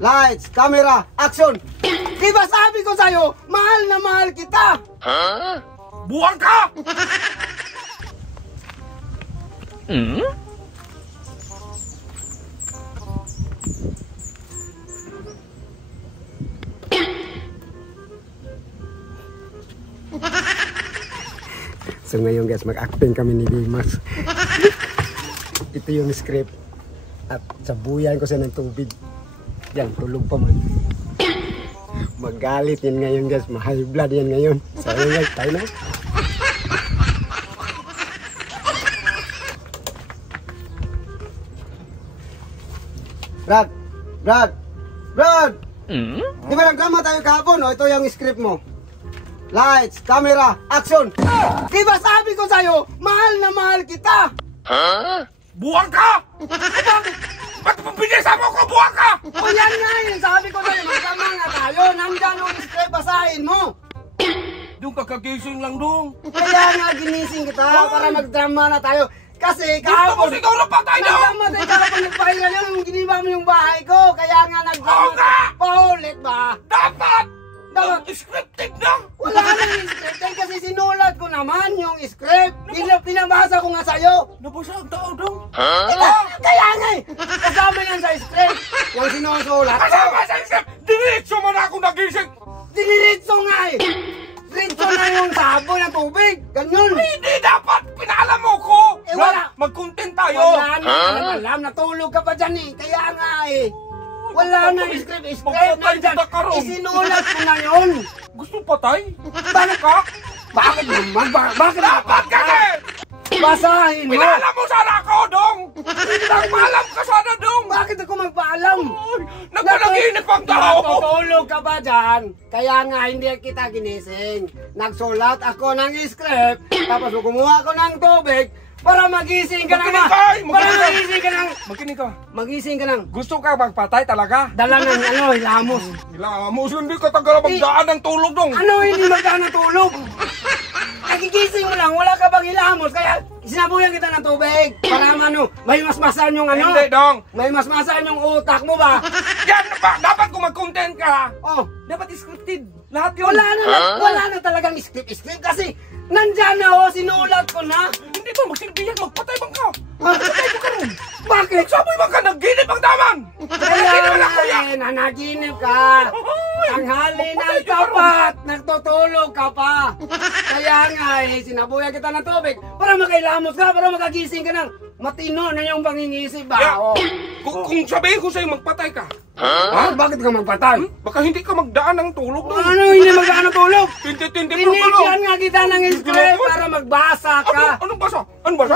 Lights, camera, action! Di ba sabi ko sa'yo, mahal na mahal kita! Buwang ka! So ngayon guys, mag-acting kami ni Dimas. Ito yung script. At sabuyan ko siya ng tubig. Yan, tulog pa man. Magalit yan ngayon guys, ma-high blood yan ngayon. So yun guys, tayo na. Brad! Di ba nagkama tayo kahapon? O, ito yung script mo. Lights, camera, action! Di ba sabi ko sa'yo, mahal na mahal kita! Buwang ka! Ba't pinisa mo ko, buwang ka? O yan nga yun, sabi ko sa'yo, magkama nga tayo. Nandyan yung script, basahin mo. Doon kakagising lang dong. Kaya nga ginising kita para magdrama na tayo. Kasi Gusto mo kahapon, siguro patay na! nagkamatay kahapon nagpahinga yun, giniba mo yung bahay ko. Kaya nga nagdrama. Oo nga! Paulit ba? Dapat! Dapat. Scripted na! Wala nang script kasi sinulat ko naman yung script. Pinabasa ko nga sa'yo. Nabasa ang tao dong. Kaya nga eh. Kasama yan sa script. Yung sinusulat ko. Kasama sa script! Diretso mo na ako nagising! Diniritso nga eh. Diretso na yung sabon ng tubig. Ganyan. Hindi dapat! Pinaalam mo ko! Wala. Mag-content tayo! Wala na. Alam, natulog ka pa dyan eh. Kaya nga eh. Wala na script. Magpapay Nandyan. kita ka ron. Isinulat ko na yun. Gusto patay? Bakit ka? Bakit naman? Bakit? Dapat kasi! Basahin mo. Pinaalam mo sana ako, dong! Nagpaalam ka sana, dong! Bakit ako magpaalam? Nagpanaginip ang tao! Natutulog ka ba dyan? Kaya nga hindi kita ginising. Nagsulat ako ng script, tapos kumuha ko ng tubig para magising ka na. Magising ka nang. Gusto ka magpatay talaga? Dala ng hilamos. Hilamos, hindi ka tagal magdaan ng tulog, dong! Ano hindi magdaan ng tulog? Nagigising mo lang, wala ka bang hilamos, kaya sinabuyan kita ng tubig. Para may masmasan yung Hindi, dong! may masmasan yung utak mo ba? Yan ba? Dapat kung mag-content ka, Oh. dapat scripted. Lahat yun. Wala na talagang script kasi nandyan na sinulat ko na. Hindi ba magsilbihan? Magpatay bang ka? Patay mo ka rin. Bakit? Sabi ba ka nagginip ang daman? Kaya nanaginip ka. Tanghali ng tapat, nagtutulog ka pa. Kaya nga sinabuyan kita ng tubig para makailamos ka, para makagising ka ng matino na yung pangingisip ba? Yeah. Kung sabihin ko sa'yo magpatay ka, Bakit ka magpatay? baka hindi ka magdaan ng tulog. Ano hindi magdaan ng tulog? Tindi-tindi pero tulog. Binigyan nga kita ng script para magbasa ka. Anong basa? Anong basa?